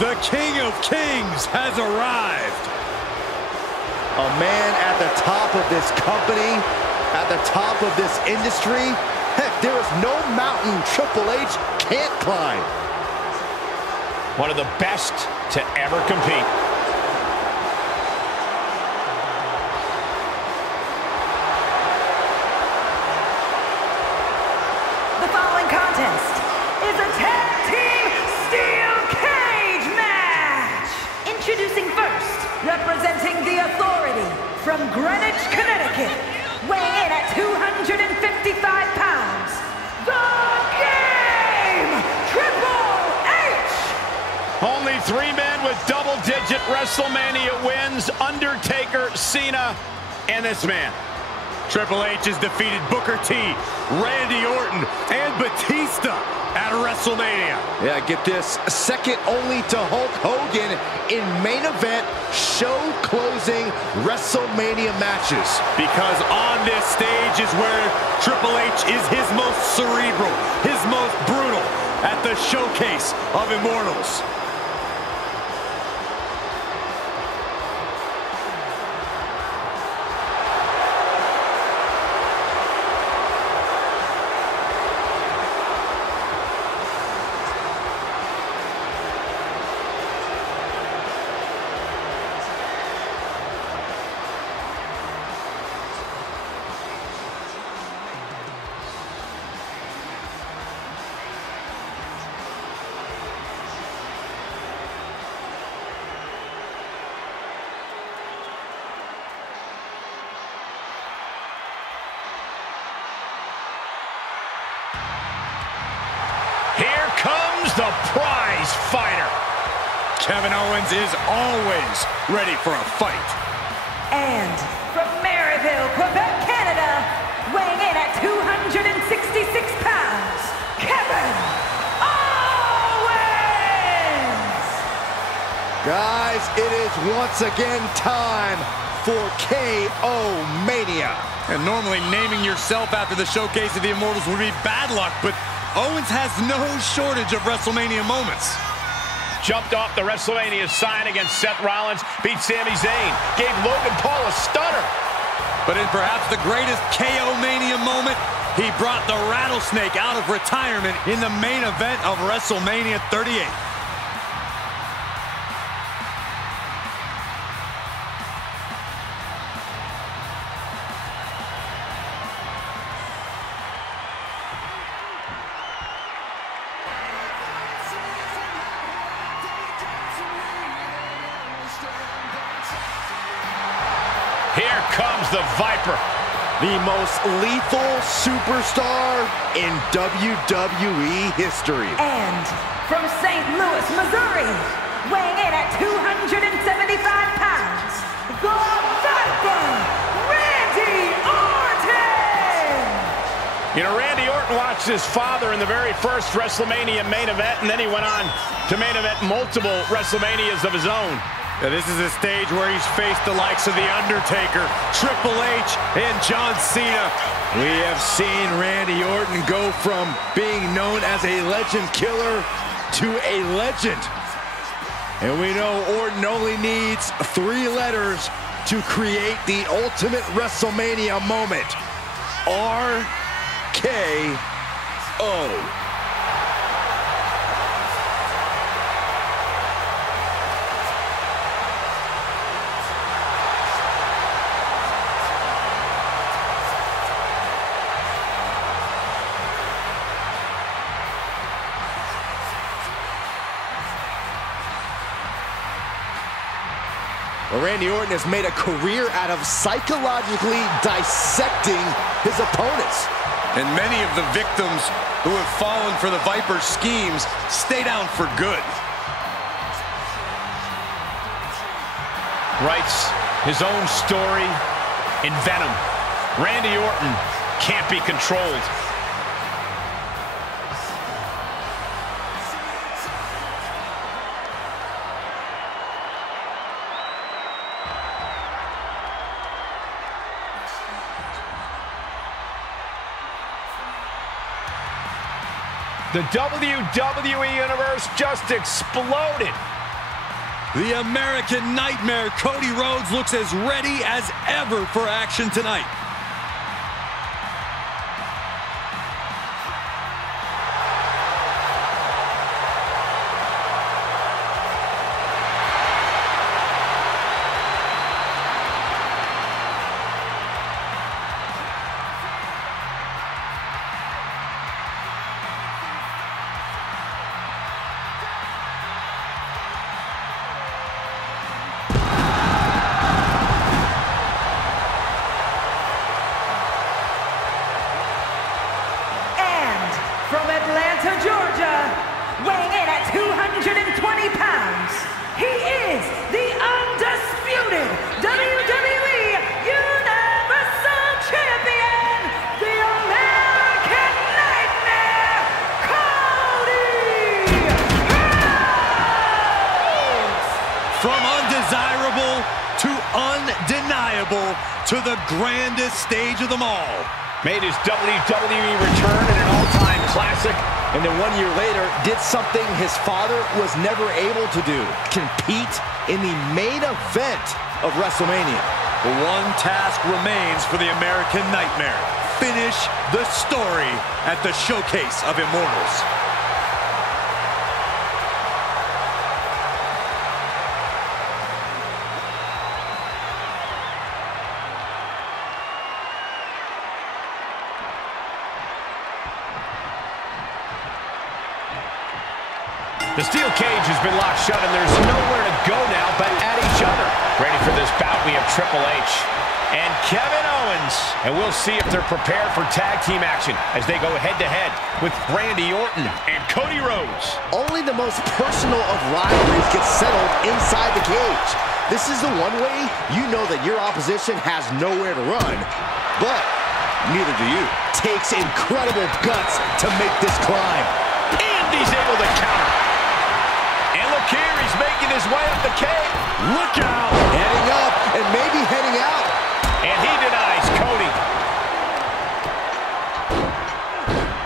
The King of Kings has arrived. A man at the top of this company, at the top of this industry. Heck, there is no mountain Triple H can't climb. One of the best to ever compete. The following contest is a tag team steel cage match. Introducing first, representing the Authority from Greenwich, Connecticut, weighing in at 255 pounds, The Game, Triple H! Only 3 men with double-digit WrestleMania wins: Undertaker, Cena, and this man. Triple H has defeated Booker T, Randy Orton, and Batista at WrestleMania. Yeah, get this, second only to Hulk Hogan in main event, show-closing WrestleMania matches. Because on this stage is where Triple H is his most cerebral, his most brutal, at the showcase of immortals. Here comes the prize fighter. Kevin Owens is always ready for a fight. And from Maryville, Quebec, Canada, weighing in at 266 pounds, Kevin Owens! Guys, it is once again time for KO Mania. And normally naming yourself after the showcase of the immortals would be bad luck, but Owens has no shortage of WrestleMania moments. Jumped off the WrestleMania sign against Seth Rollins, beat Sami Zayn, gave Logan Paul a stunner. But in perhaps the greatest KO Mania moment, he brought the Rattlesnake out of retirement in the main event of WrestleMania 38. Here comes the Viper. The most lethal superstar in WWE history. And from St. Louis, Missouri, weighing in at 275 pounds, the Viper, Randy Orton! You know, Randy Orton watched his father in the very first WrestleMania main event, and then he went on to main event multiple WrestleManias of his own. Now, this is a stage where he's faced the likes of The Undertaker, Triple H, and John Cena. We have seen Randy Orton go from being known as a legend killer to a legend. And we know Orton only needs 3 letters to create the ultimate WrestleMania moment. RKO. Well, Randy Orton has made a career out of psychologically dissecting his opponents. And many of the victims who have fallen for the Viper's schemes stay down for good. Writes his own story in Venom. Randy Orton can't be controlled. The WWE Universe just exploded The American Nightmare, Cody Rhodes, looks as ready as ever for action tonight. From Atlanta, Georgia, weighing in at 220 pounds, he is the undisputed WWE Universal Champion, the American Nightmare, Cody Rhodes! From undesirable to undeniable to the grandest stage of them all. Made his WWE return in an all-time classic, And then 1 year later, did something his father was never able to do. Compete in the main event of WrestleMania. The one task remains for the American Nightmare. Finish the story at the Showcase of Immortals. The steel cage has been locked shut, and there's nowhere to go now but at each other. Ready for this bout, we have Triple H and Kevin Owens. And we'll see if they're prepared for tag team action as they go head-to-head with Randy Orton and Cody Rhodes. Only the most personal of rivalries gets settled inside the cage. This is the one way you know that your opposition has nowhere to run, but neither do you. Takes incredible guts to make this climb. And he's able to counter. And look here, he's making his way up the cage. Look out! Heading up and maybe heading out. And he denies Cody.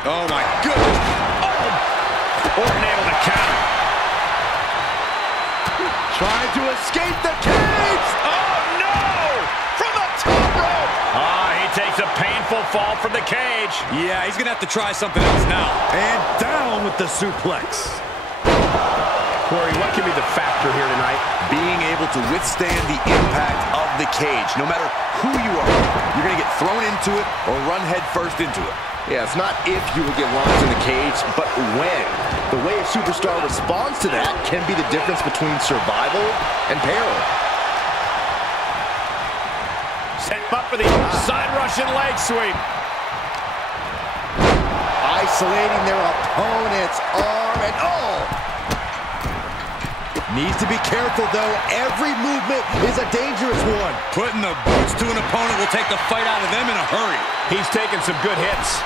Oh my goodness! Oh! Orton able to counter. Trying to escape the cage. Oh no! From the top rope. He takes a painful fall from the cage. Yeah, he's gonna have to try something else now. And down with the suplex. Corey, what can be the factor here tonight? Being able to withstand the impact of the cage. No matter who you are, you're going to get thrown into it or run head first into it. Yeah, it's not if you will get launched in the cage, but when. The way a superstar responds to that can be the difference between survival and peril. Set him up for the side Russian leg sweep. Isolating their opponent's arm and Needs to be careful, though. Every movement is a dangerous one. Putting the boots to an opponent will take the fight out of them in a hurry. He's taking some good hits.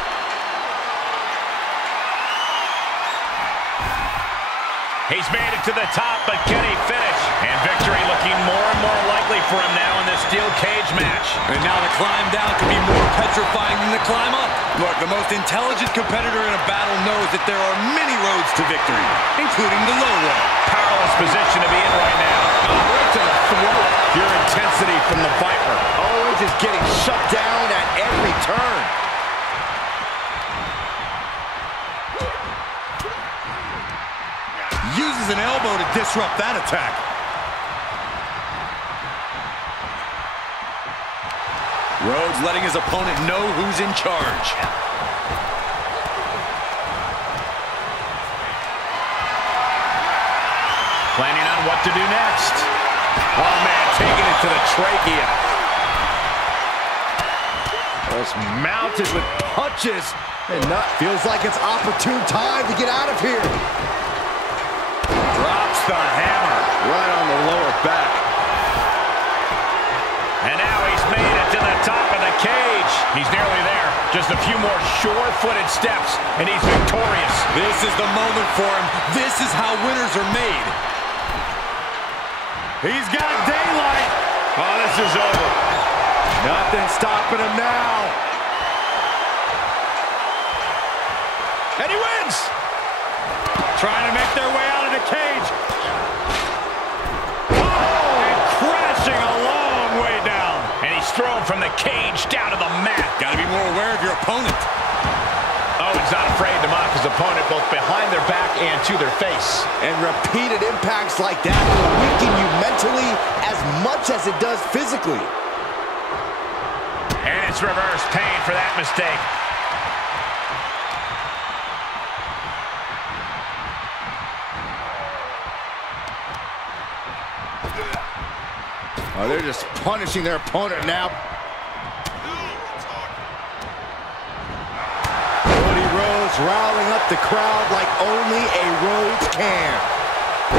He's made it to the top, but can he finish? And victory looking more and more likely for him now in this steel cage match. And now the climb down can be more petrifying than the climb up. Look, the most intelligent competitor in a battle knows that there are many roads to victory, including the low road. Powerless position to be in right now. Right to the throat. Pure intensity from the Viper. Owens is getting shut down at every turn. Uses an elbow to disrupt that attack. Rhodes letting his opponent know who's in charge. Planning on what to do next. Oh, man, taking it to the trachea. Just mounted with punches. And feels like it's opportune time to get out of here. Drops the hammer. Right on the lower back. And now he's made it to the top of the cage. He's nearly there. Just a few more sure-footed steps, and he's victorious. This is the moment for him. This is how winners are made. He's got daylight. Oh, this is over. Nothing stopping him now. And he wins. Trying to make their way out of the cage. thrown from the cage down to the mat. Got to be more aware of your opponent. Owens not afraid to mock his opponent both behind their back and to their face. And repeated impacts like that will weaken you mentally as much as it does physically. And it's reverse pain for that mistake. Oh, they're just punishing their opponent now. Cody Rhodes riling up the crowd like only a Rhodes can.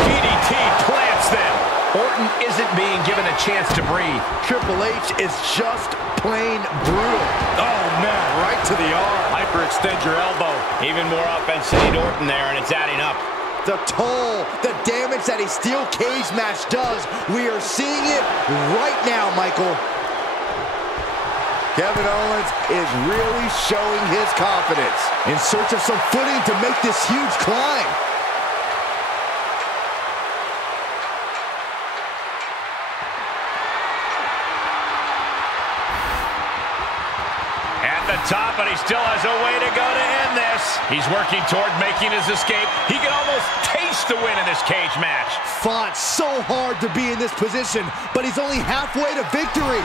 DDT plants them. Orton isn't being given a chance to breathe. Triple H is just plain brutal. Oh, man, right to the arm. Hyperextend your elbow. Even more offense to Orton there, and it's adding up. The toll, the damage that a steel cage match does, we are seeing it right now, Michael. Kevin Owens is really showing his confidence. In search of some footing to make this huge climb. Top, but he still has a way to go to end this. He's working toward making his escape. He can almost taste the win in this cage match. Fought so hard to be in this position, but he's only halfway to victory.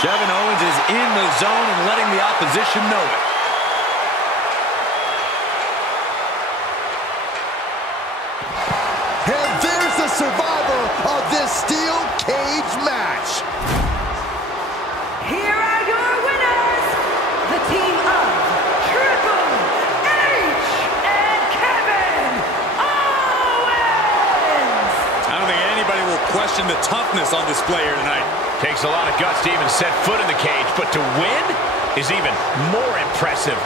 Kevin Owens is in the zone and letting the opposition know it. And there's the survivor of this steel cage match. Here are your winners, the team of Triple H and Kevin Owens. I don't think anybody will question the toughness on display here tonight. Takes a lot of guts to even set foot in the cage, but to win is even more impressive.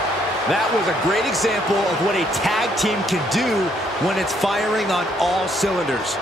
That was a great example of what a tag team can do when it's firing on all cylinders.